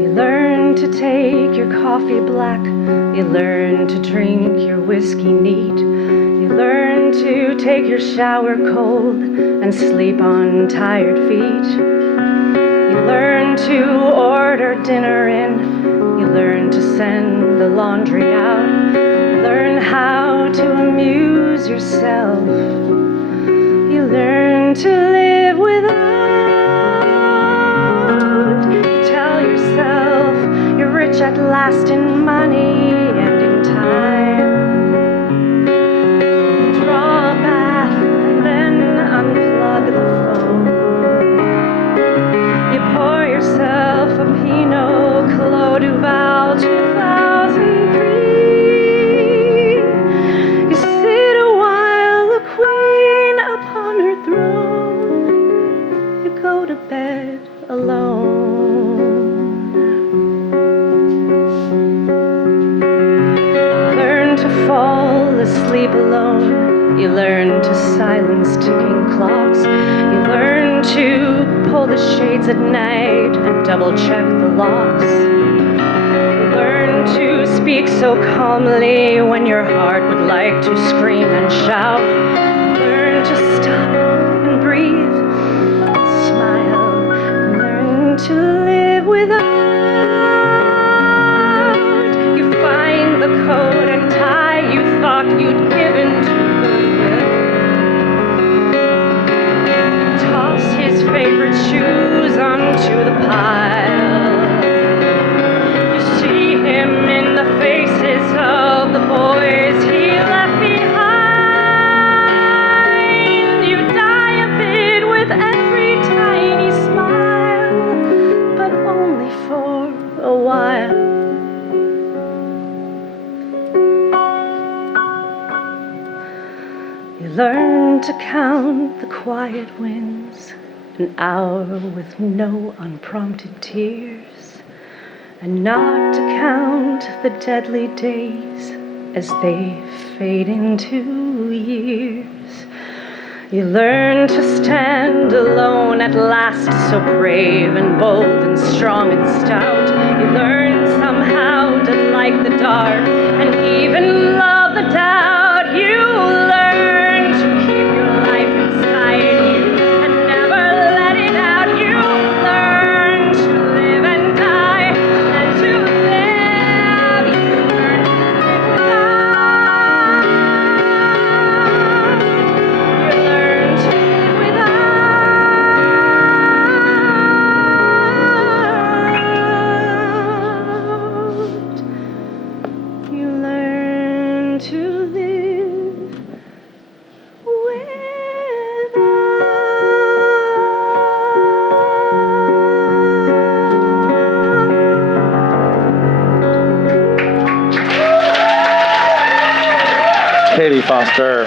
You learn to take your coffee black. You learn to drink your whiskey neat. You learn to take your shower cold and sleep on tired feet. You learn to order dinner in. You learn to send the laundry out. You learn how to amuse yourself. You learn to live without. You tell yourself you're rich at last in money and in time. You draw a bath and then unplug the phone. You pour yourself a Pinot Clos Duval 2003. You sit a while, the queen upon her throne. You go to bed alone. Learn to fall asleep alone. You learn to silence ticking clocks. You learn to pull the shades at night and double check the locks. You learn to speak so calmly when your heart would like to scream and shout. You learn to stop and breathe and smile. You learn to live without. You find the coat and tie you thought you'd given to his favorite shoes onto the pile. You see him in the faces of the boys he left behind. You die a bit with every tiny smile, but only for a while. You learn to count the quiet wins, an hour with no unprompted tears, and not to count the deadly days as they fade into years. You learn to stand alone at last, so brave and bold and strong and stout. You learn somehow to like the dark and even love the doubt. You learn to keep your life inside you and never let it out. You learn to live and die and to live. You learn to live without. You learn to live without. You learn to live Katie Foster.